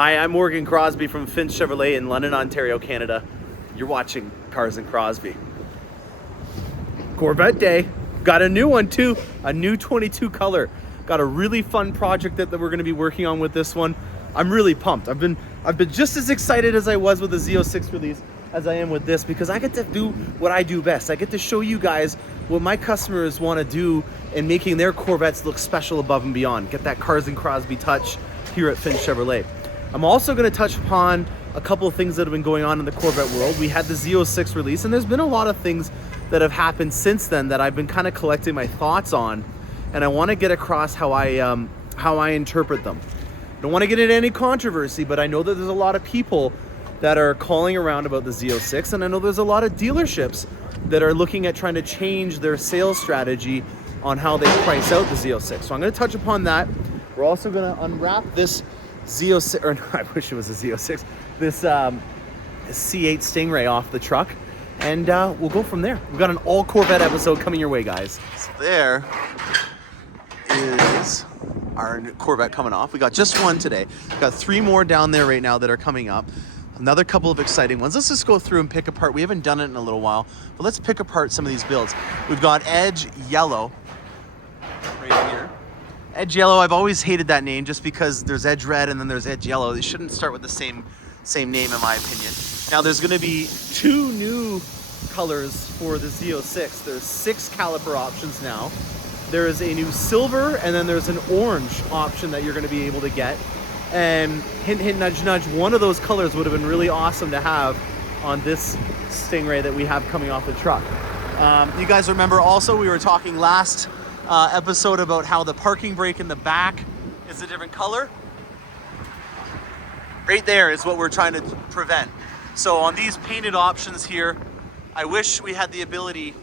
Hi, I'm Morgan Crosbie from Finch Chevrolet in London, Ontario, Canada. You're watching Cars and Crosbie. Corvette Day. Got a new one too, a new 22 color. Got a really fun project that we're gonna be working on with this one. I'm really pumped. I've been just as excited as I was with the Z06 release as I am with this, because I get to do what I do best. I get to show you guys what my customers want to do in making their Corvettes look special above and beyond. Get that Cars and Crosbie touch here at Finch Chevrolet. I'm also going to touch upon a couple of things that have been going on in the Corvette world. We had the Z06 release, and there's been a lot of things that have happened since then that I've been kind of collecting my thoughts on, and I want to get across how I interpret them. I don't want to get into any controversy, but I know that there's a lot of people that are calling around about the Z06, and I know there's a lot of dealerships that are looking at trying to change their sales strategy on how they price out the Z06. So I'm going to touch upon that. We're also going to unwrap this Z06, or no, I wish it was a Z06, this C8 Stingray off the truck, and we'll go from there. We've got an all Corvette episode coming your way, guys. So there is our Corvette coming off. We got just one today. We've got 3 more down there right now that are coming up. Another couple of exciting ones. Let's just go through and pick apart. We haven't done it in a little while, but let's pick apart some of these builds. We've got Edge Yellow right here. Edge Yellow, I've always hated that name just because there's Edge Red and then there's Edge Yellow. They shouldn't start with the same name, in my opinion. Now there's going to be 2 new colors for the Z06. There's 6 caliper options now. There is a new silver, and then there's an orange option that you're going to be able to get. And hint, hint, nudge, nudge, one of those colors would have been really awesome to have on this Stingray that we have coming off the truck. You guys remember also we were talking last episode about how the parking brake in the back is a different color. Right there is what we're trying to prevent. So on these painted options here, I wish we had the ability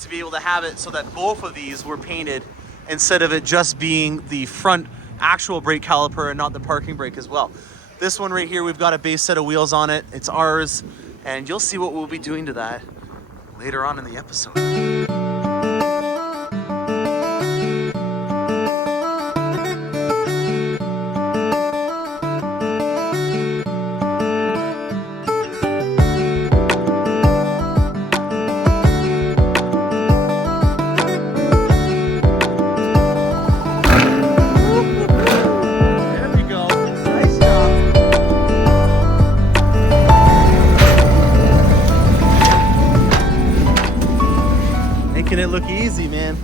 to be able to have it so that both of these were painted instead of it just being the front actual brake caliper and not the parking brake as well. This one right here, we've got a base set of wheels on it. It's ours, and you'll see what we'll be doing to that later on in the episode. It look easy, man.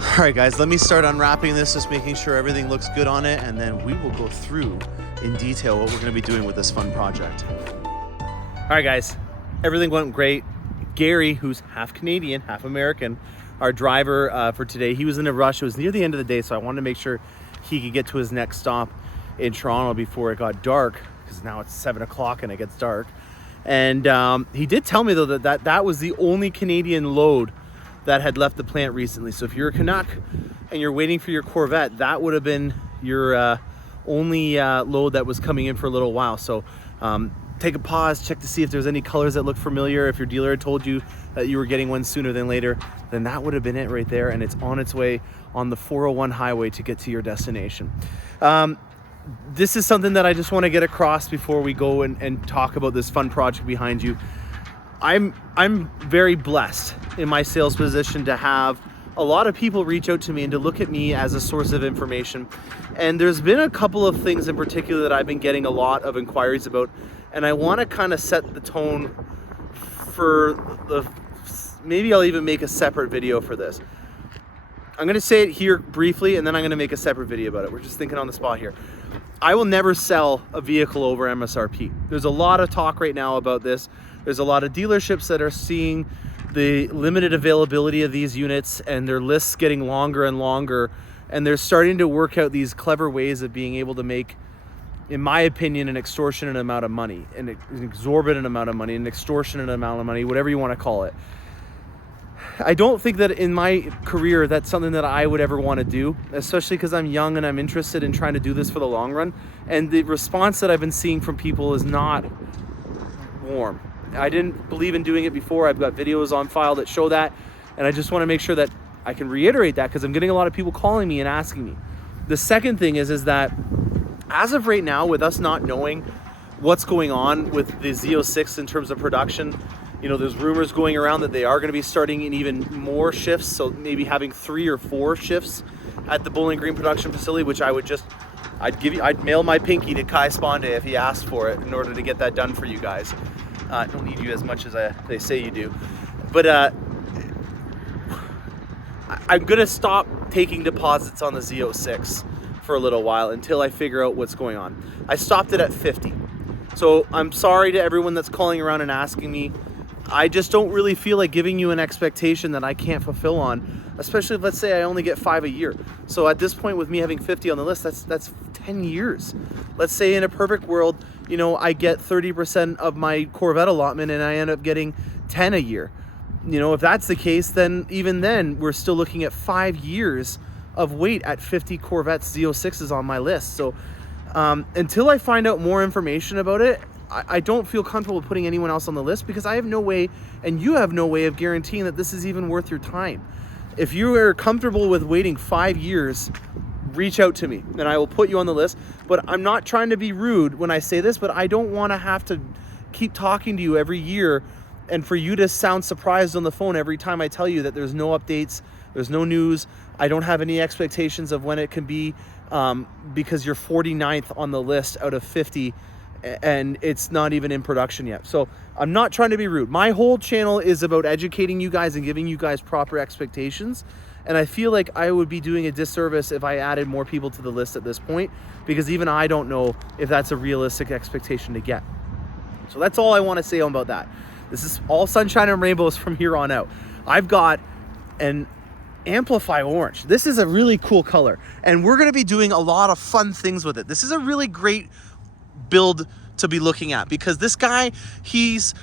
All right, guys, let me start unwrapping this, just making sure everything looks good on it, and then we will go through in detail what we're going to be doing with this fun project. All right, guys, everything went great. Gary, who's half Canadian, half American, our driver for today, he was in a rush. It was near the end of the day, so I wanted to make sure he could get to his next stop in Toronto before it got dark, because now it's 7 o'clock and it gets dark. And he did tell me, though, that was the only Canadian load that had left the plant recently. So if you're a Canuck and you're waiting for your Corvette, that would have been your only load that was coming in for a little while. So take a pause, check to see if there's any colors that look familiar. If your dealer had told you that you were getting one sooner than later, then that would have been it right there, and it's on its way on the 401 highway to get to your destination. This is something that I just want to get across before we go and talk about this fun project behind you. I'm very blessed in my sales position to have a lot of people reach out to me and to look at me as a source of information. And there's been a couple of things in particular that I've been getting a lot of inquiries about, and I want to kind of set the tone for maybe I'll even make a separate video for this. I'm going to say it here briefly, and then I'm going to make a separate video about it. We're just thinking on the spot here. I will never sell a vehicle over MSRP. There's a lot of talk right now about this. There's a lot of dealerships that are seeing the limited availability of these units and their lists getting longer and longer, and they're starting to work out these clever ways of being able to make, in my opinion, an extortionate amount of money, an exorbitant amount of money, an extortionate amount of money, whatever you want to call it. I don't think that in my career that's something that I would ever want to do, especially because I'm young and I'm interested in trying to do this for the long run. And the response that I've been seeing from people is not warm. I didn't believe in doing it before. I've got videos on file that show that, and I just want to make sure that I can reiterate that because I'm getting a lot of people calling me and asking me. The second thing is that as of right now, with us not knowing what's going on with the Z06 in terms of production, you know, there's rumors going around that they are going to be starting in even more shifts, so maybe having 3 or 4 shifts at the Bowling Green production facility, which I'd mail my pinky to Kai Sponde if he asked for it in order to get that done for you guys. I don't need you as much as they say you do, but I'm gonna stop taking deposits on the Z06 for a little while until I figure out what's going on. I stopped it at 50. So I'm sorry to everyone that's calling around and asking me. I just don't really feel like giving you an expectation that I can't fulfill on, especially if, let's say, I only get 5 a year. So at this point, with me having 50 on the list, that's 10 years. Let's say in a perfect world, you know, I get 30% of my Corvette allotment and I end up getting 10 a year. You know, if that's the case, then even then we're still looking at 5 years of wait at 50 Corvette Z06s on my list. So until I find out more information about it, I don't feel comfortable putting anyone else on the list, because I have no way, and you have no way, of guaranteeing that this is even worth your time. If you are comfortable with waiting 5 years, reach out to me and I will put you on the list. But I'm not trying to be rude when I say this, but I don't want to have to keep talking to you every year and for you to sound surprised on the phone every time I tell you that there's no updates, there's no news, I don't have any expectations of when it can be, because you're 49th on the list out of 50 and it's not even in production yet. So I'm not trying to be rude. My whole channel is about educating you guys and giving you guys proper expectations. And I feel like I would be doing a disservice if I added more people to the list at this point, because even I don't know if that's a realistic expectation to get. So that's all I want to say about that. This is all sunshine and rainbows from here on out. I've got an Amplify Orange. This is a really cool color, and we're going to be doing a lot of fun things with it. This is a really great build to be looking at, because this guy, he's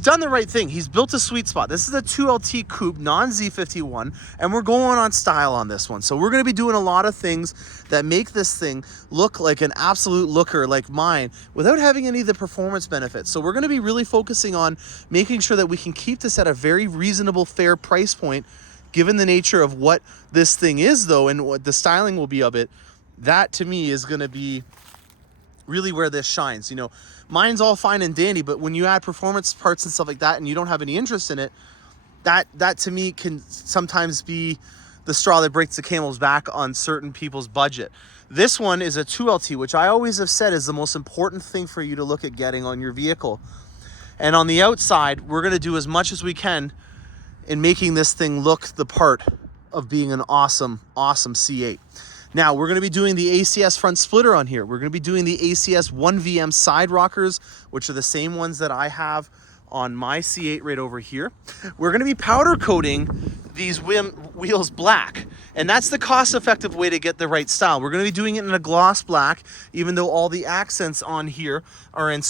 done the right thing. He's built a sweet spot. This is a 2LT coupe, non-Z51, and we're going on style on this one. So we're going to be doing a lot of things that make this thing look like an absolute looker like mine without having any of the performance benefits. So we're going to be really focusing on making sure that we can keep this at a very reasonable, fair price point, given the nature of what this thing is, though, and what the styling will be of it. That, to me, is going to be really where this shines. You know, mine's all fine and dandy, but when you add performance parts and stuff like that and you don't have any interest in it, that to me can sometimes be the straw that breaks the camel's back on certain people's budget. This one is a 2LT, which I always have said is the most important thing for you to look at getting on your vehicle. And on the outside, we're going to do as much as we can in making this thing look the part of being an awesome, awesome C8. Now, we're going to be doing the ACS front splitter on here. We're going to be doing the ACS 1VM side rockers, which are the same ones that I have on my C8 right over here. We're going to be powder coating these wheels black, and that's the cost-effective way to get the right style. We're going to be doing it in a gloss black, even though all the accents on here are in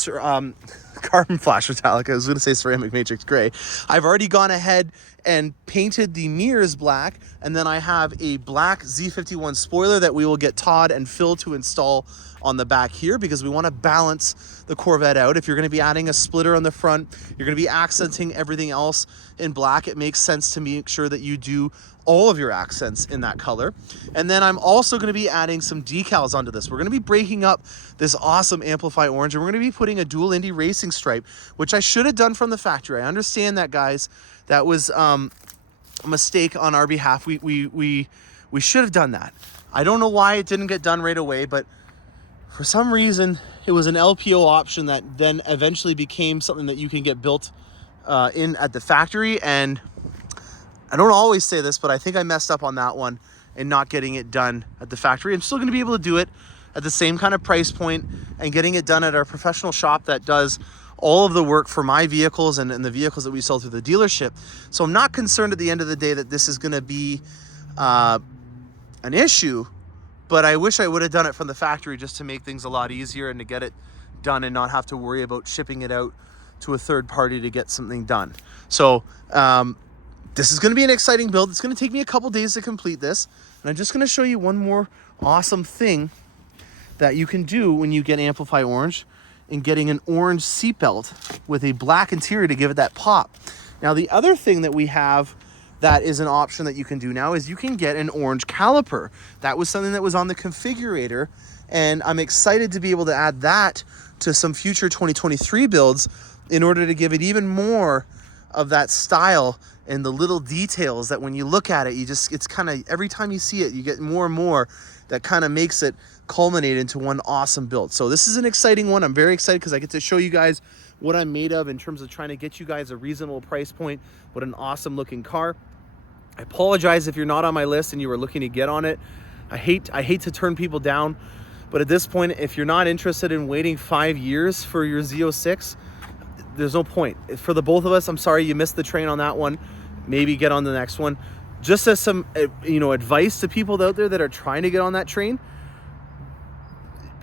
carbon flash metallic. I was going to say ceramic matrix gray. I've already gone ahead and painted the mirrors black, and then I have a black Z51 spoiler that we will get Todd and Phil to install on the back here, because we want to balance the Corvette out. If you're going to be adding a splitter on the front, you're going to be accenting everything else in black, it makes sense to make sure that you do all of your accents in that color. And then I'm also going to be adding some decals onto this. We're going to be breaking up this awesome Amplify Orange, and we're going to be putting a dual Indy racing stripe, which I should have done from the factory. I understand that, guys. That was a mistake on our behalf. We should have done that. I don't know why it didn't get done right away, but for some reason it was an LPO option that then eventually became something that you can get built in at the factory. And I don't always say this, but I think I messed up on that one and not getting it done at the factory. I'm still going to be able to do it at the same kind of price point and getting it done at our professional shop that does all of the work for my vehicles and the vehicles that we sell through the dealership. So I'm not concerned at the end of the day that this is going to be an issue, but I wish I would have done it from the factory just to make things a lot easier and to get it done and not have to worry about shipping it out to a third party to get something done. So this is going to be an exciting build. It's going to take me a couple days to complete this, and I'm just going to show you one more awesome thing that you can do when you get Amplify Orange, in getting an orange seatbelt with a black interior to give it that pop. Now, the other thing that we have that is an option that you can do now is you can get an orange caliper. That was something that was on the configurator, And I'm excited to be able to add that to some future 2023 builds in order to give it even more of that style and the little details that when you look at it, it's kind of, every time you see it, you get more and more that kind of makes it culminate into one awesome build. So this is an exciting one. I'm very excited because I get to show you guys what I'm made of in terms of trying to get you guys a reasonable price point, but an awesome looking car. I apologize if you're not on my list and you were looking to get on it. I hate to turn people down, but at this point, if you're not interested in waiting 5 years for your Z06, there's no point. For the both of us, I'm sorry you missed the train on that one. Maybe get on the next one. Just as some advice to people out there that are trying to get on that train,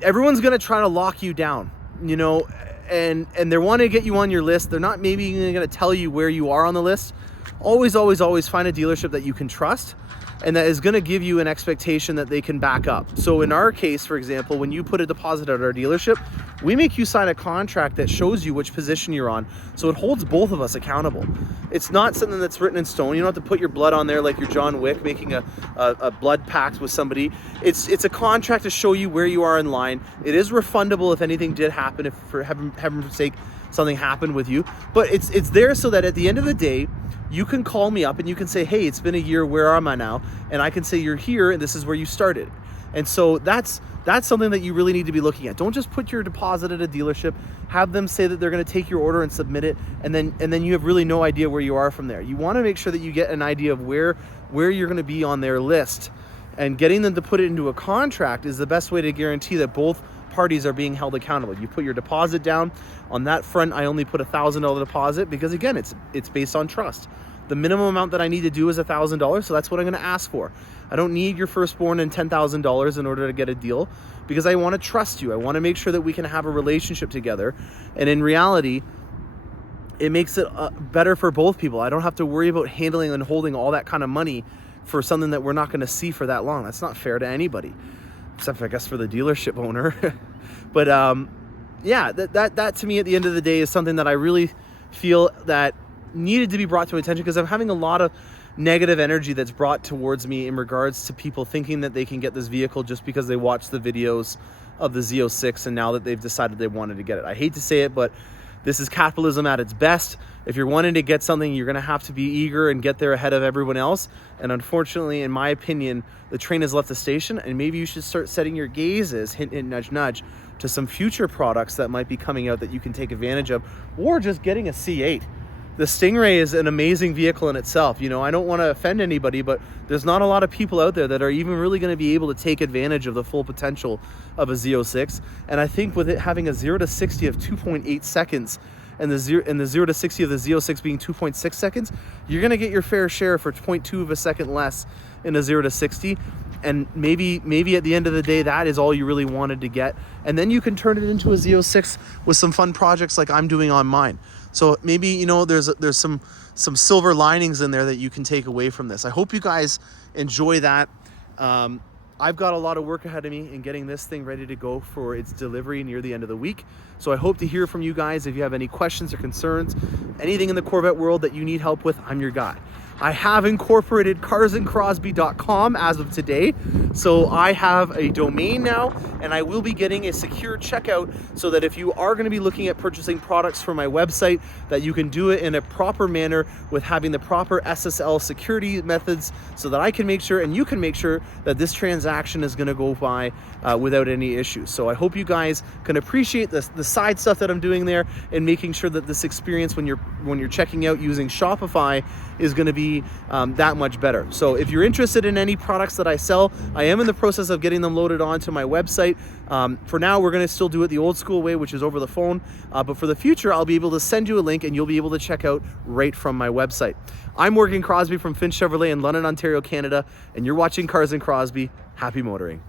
everyone's gonna try to lock you down, and they want to get you on your list. They're not maybe even gonna tell you where you are on the list. Always find a dealership that you can trust and that is going to give you an expectation that they can back up. So in our case, for example, when you put a deposit at our dealership, we make you sign a contract that shows you which position you're on. So it holds both of us accountable. It's not something that's written in stone. You don't have to put your blood on there like you're John Wick making a blood pact with somebody. It's a contract to show you where you are in line. It is refundable if anything did happen, if for heaven's sake something happened with you. But it's there so that at the end of the day, you can call me up and you can say, hey, it's been a year, where am I now? And I can say, you're here and this is where you started. And so that's something that you really need to be looking at. Don't just put your deposit at a dealership, have them say that they're going to take your order and submit it, and then you have really no idea where you are from there. You want to make sure that you get an idea of where you're going to be on their list, and getting them to put it into a contract is the best way to guarantee that both parties are being held accountable. You put your deposit down. On that front, I only put $1,000 deposit because, again, it's based on trust. The minimum amount that I need to do is $1,000, so that's what I'm going to ask for. I don't need your firstborn and $10,000 in order to get a deal, because I want to trust you. I want to make sure that we can have a relationship together, and in reality, it makes it better for both people. I don't have to worry about handling and holding all that kind of money for something that we're not going to see for that long. That's not fair to anybody, except I guess for the dealership owner. But yeah, that to me at the end of the day is something that I really feel that needed to be brought to attention, because I'm having a lot of negative energy that's brought towards me in regards to people thinking that they can get this vehicle just because they watched the videos of the Z06 and now that they've decided they wanted to get it. I hate to say it, but this is capitalism at its best. If you're wanting to get something, you're going to have to be eager and get there ahead of everyone else. And unfortunately, in my opinion, the train has left the station, and maybe you should start setting your gazes, hint, hint, nudge, nudge, to some future products that might be coming out that you can take advantage of, or just getting a C8. The Stingray is an amazing vehicle in itself. I don't want to offend anybody, but there's not a lot of people out there that are even really going to be able to take advantage of the full potential of a Z06. And I think with it having a 0 to 60 of 2.8 seconds and the 0 to 60 of the Z06 being 2.6 seconds, you're going to get your fair share for 0.2 of a second less in a 0 to 60. And maybe at the end of the day, that is all you really wanted to get. And then you can turn it into a Z06 with some fun projects like I'm doing on mine. So maybe, there's some silver linings in there that you can take away from this. I hope you guys enjoy that. I've got a lot of work ahead of me in getting this thing ready to go for its delivery near the end of the week. So I hope to hear from you guys. If you have any questions or concerns, anything in the Corvette world that you need help with, I'm your guy. I have incorporated carsandcrosbie.com as of today. So I have a domain now, and I will be getting a secure checkout so that if you are going to be looking at purchasing products from my website, that you can do it in a proper manner with having the proper SSL security methods, so that I can make sure and you can make sure that this transaction is going to go by without any issues. So I hope you guys can appreciate the side stuff that I'm doing there, and making sure that this experience when you're checking out using Shopify is going to be that much better. So if you're interested in any products that I sell, I am in the process of getting them loaded onto my website. For now, we're going to still do it the old school way, which is over the phone. But for the future, I'll be able to send you a link and you'll be able to check out right from my website. I'm Morgan Crosbie from Finch Chevrolet in London, Ontario, Canada, and you're watching Cars and Crosbie. Happy motoring.